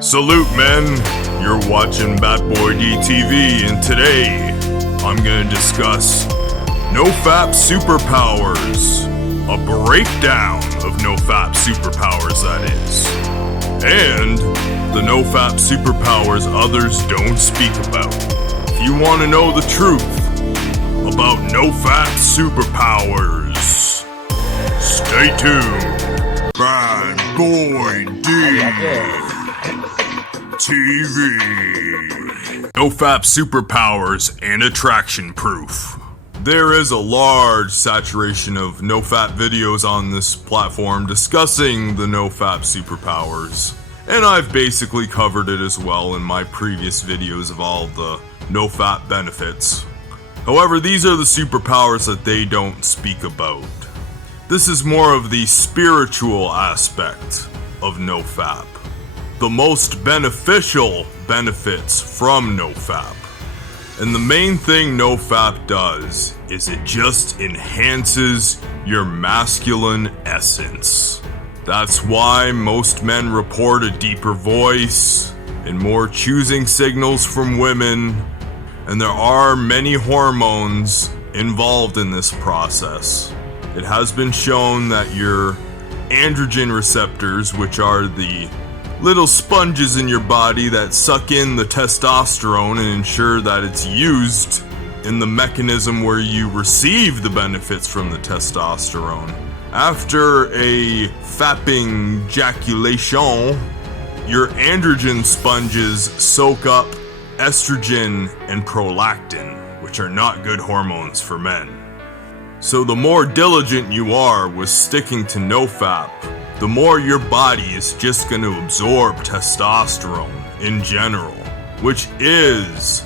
Salute, men! You're watching Bat Boy DTV, and today I'm gonna discuss NoFap superpowers. A breakdown of NoFap superpowers, that is. And the NoFap superpowers others don't speak about. If you want to know the truth about NoFap superpowers, stay tuned. Bad Boy DTV. NoFap superpowers and attraction proof. There is a large saturation of NoFap videos on this platform discussing the NoFap superpowers, and I've basically covered it as well in my previous videos of all the NoFap benefits. However, these are the superpowers that they don't speak about. This is more of the spiritual aspect of NoFap. The most beneficial benefits from NoFap. And the main thing NoFap does is it just enhances your masculine essence. That's why most men report a deeper voice and more choosing signals from women, and there are many hormones involved in this process. It has been shown that your androgen receptors, which are the little sponges in your body that suck in the testosterone and ensure that it's used in the mechanism where you receive the benefits from the testosterone. After a fapping ejaculation, your androgen sponges soak up estrogen and prolactin, which are not good hormones for men. So the more diligent you are with sticking to NoFap, the more your body is just going to absorb testosterone in general, which is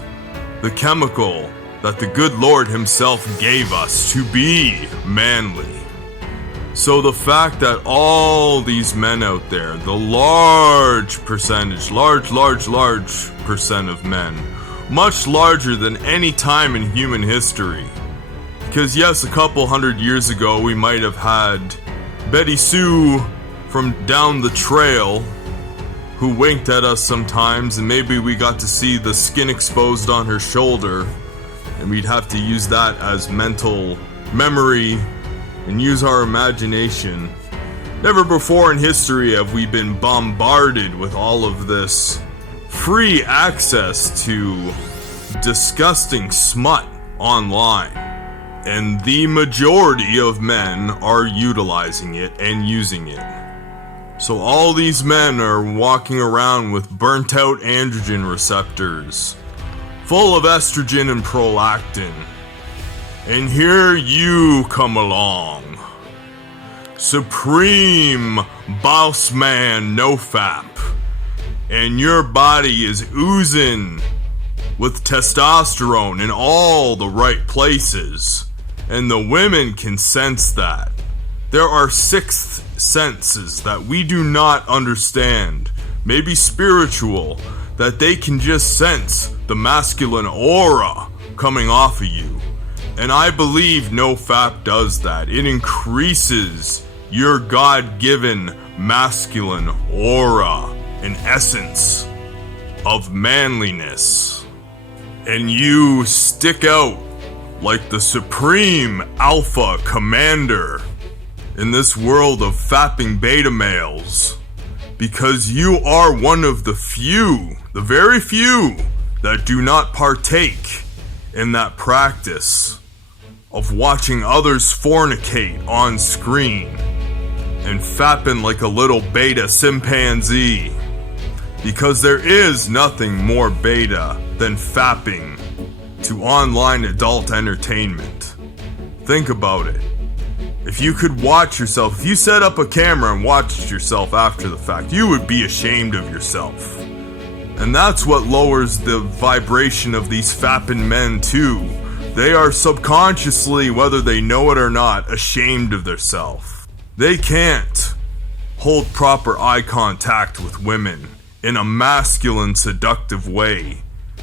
the chemical that the good Lord himself gave us to be manly. So the fact that all these men out there, the large percentage, large percent of men, much larger than any time in human history, because yes, a couple hundred years ago we might have had Betty Sue from down the trail who winked at us sometimes, and maybe we got to see the skin exposed on her shoulder, and we'd have to use that as mental memory and use our imagination. Never before in history have we been bombarded with all of this free access to disgusting smut online. And the majority of men are utilizing it and using it. So all these men are walking around with burnt out androgen receptors, full of estrogen and prolactin. And here you come along. Supreme Boss Man NoFap. And your body is oozing with testosterone in all the right places. And the women can sense that. There are sixth senses that we do not understand, maybe spiritual, that they can just sense the masculine aura coming off of you. And I believe NoFap does that. It increases your God-given masculine aura and essence of manliness. And you stick out like the supreme alpha commander in this world of fapping beta males, because you are one of the few, the very few, that do not partake in that practice of watching others fornicate on screen and fapping like a little beta chimpanzee, because there is nothing more beta than fapping to online adult entertainment. Think about it. If you could watch yourself, if you set up a camera and watched yourself after the fact, you would be ashamed of yourself. And that's what lowers the vibration of these fapping men too. They are subconsciously, whether they know it or not, ashamed of themselves. They can't hold proper eye contact with women in a masculine, seductive way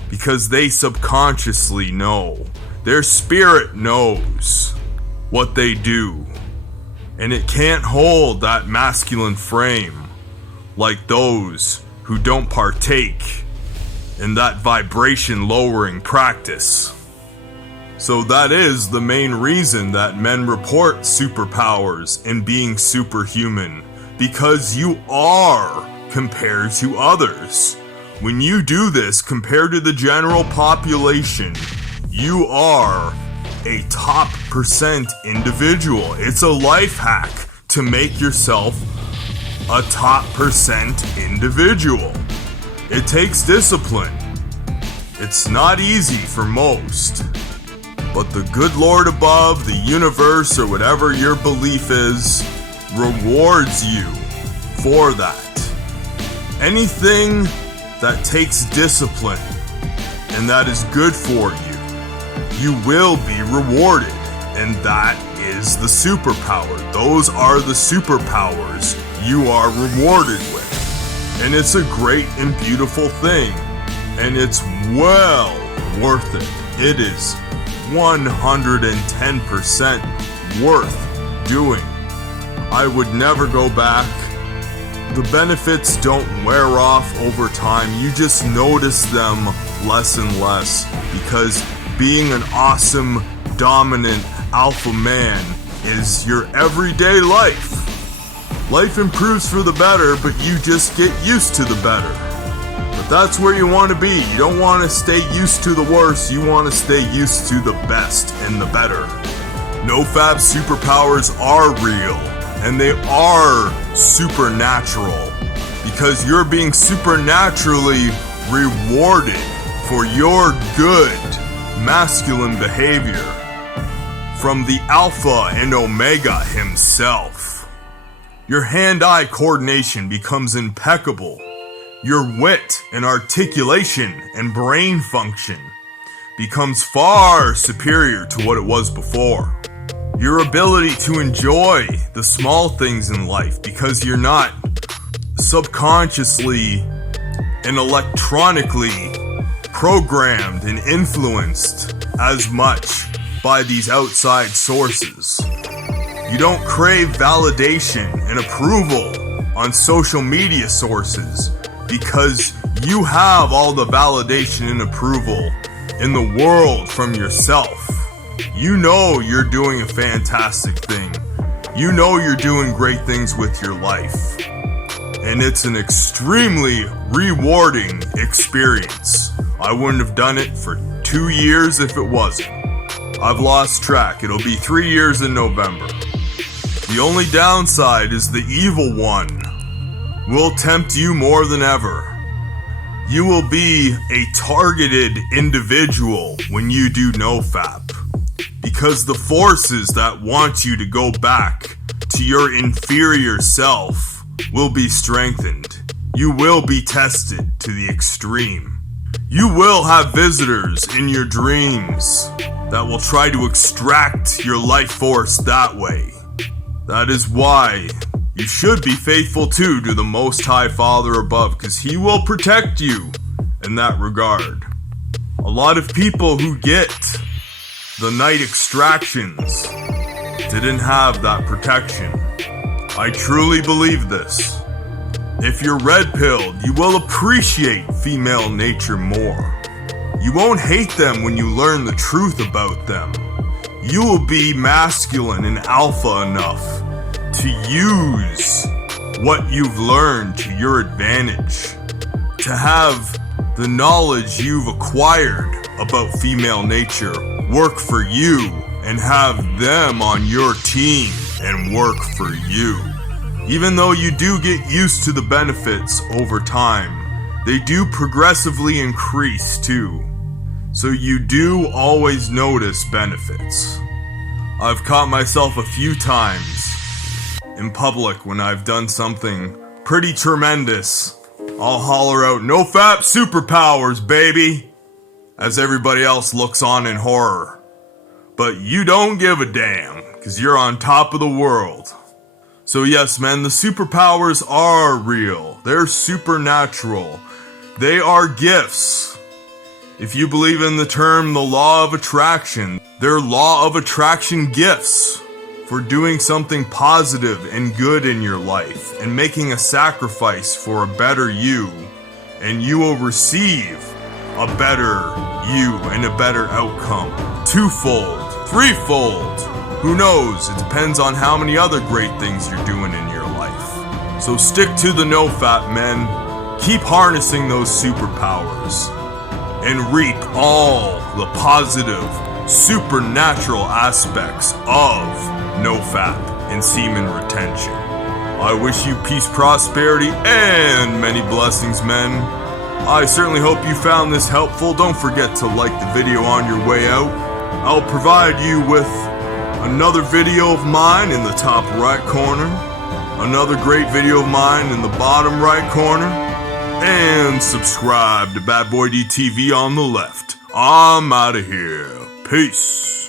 because they subconsciously know. Their spirit knows what they do, and it can't hold that masculine frame like those who don't partake in that vibration lowering practice. So that is the main reason that men report superpowers and being superhuman, because you are compared to others. When you do this compared to the general population, you are a top percent individual. It's a life hack to make yourself a top percent individual. It takes discipline. It's not easy for most, but the good Lord above, the universe, or whatever your belief is, rewards you for that. Anything that takes discipline and that is good for you, you will be rewarded, and that is the superpower. Those are the superpowers you are rewarded with. And it's a great and beautiful thing, and it's well worth it. It is 110% worth doing. I would never go back. The benefits don't wear off over time. You just notice them less and less, because being an awesome, dominant alpha man is your everyday life. Life improves for the better, but you just get used to the better. But that's where you want to be. You don't want to stay used to the worst. You want to stay used to the best and the better. NoFap superpowers are real, and they are supernatural, because you're being supernaturally rewarded for your good masculine behavior from the Alpha and Omega himself. Your hand-eye coordination becomes impeccable. Your wit and articulation and brain function becomes far superior to what it was before. Your ability to enjoy the small things in life, because you're not subconsciously and electronically programmed and influenced as much by these outside sources. You don't crave validation and approval on social media sources, because you have all the validation and approval in the world from yourself. You know you're doing a fantastic thing. You know you're doing great things with your life. And it's an extremely rewarding experience. I wouldn't have done it for 2 years if it wasn't. I've lost track. It'll be 3 years in November. The only downside is the evil one will tempt you more than ever. You will be a targeted individual when you do NoFap, because the forces that want you to go back to your inferior self will be strengthened. You will be tested to the extreme. You will have visitors in your dreams that will try to extract your life force that way. That is why you should be faithful to the Most High Father above, because He will protect you in that regard. A lot of people who get the night extractions didn't have that protection. I truly believe this. If you're red-pilled, you will appreciate female nature more. You won't hate them when you learn the truth about them. You will be masculine and alpha enough to use what you've learned to your advantage, to have the knowledge you've acquired about female nature work for you, and have them on your team and work for you. Even though you do get used to the benefits over time, they do progressively increase too. So you do always notice benefits. I've caught myself a few times in public when I've done something pretty tremendous. I'll holler out, "NoFap superpowers, baby," as everybody else looks on in horror. But you don't give a damn, because you're on top of the world. So yes, men, the superpowers are real. They're supernatural. They are gifts. If you believe in the term the law of attraction, they're law of attraction gifts for doing something positive and good in your life and making a sacrifice for a better you and you will receive a better you and a better outcome. Twofold, threefold. Who knows? It depends on how many other great things you're doing in your life. So stick to the no-fap, men. Keep harnessing those superpowers and reap all the positive, supernatural aspects of no-fap and semen retention. I wish you peace, prosperity, and many blessings, men. I certainly hope you found this helpful. Don't forget to like the video on your way out. I'll provide you with another video of mine in the top right corner, another great video of mine in the bottom right corner, and subscribe to Bad Boy D TV on the left. I'm out of here. Peace.